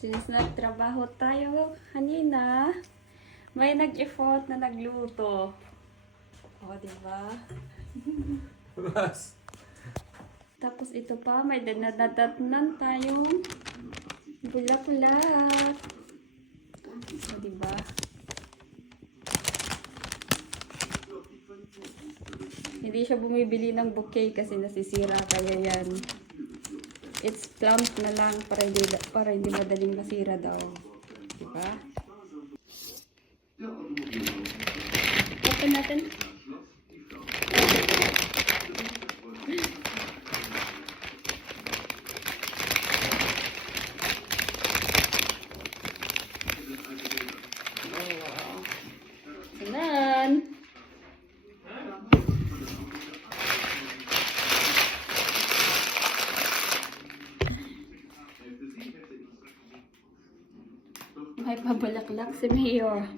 Since nagtrabaho tayo kanina, may nag-effort na nagluto. O, diba? Tapos ito pa, may danadatnan tayong bulaklak. O, diba? Hindi siya bumibili ng bouquet kasi nasisira, kaya yan. It's plant na lang para hindi madaling masira daw. Diba? Open natin. Oh, wow. Tingnan. May pabalaklak si Mayor.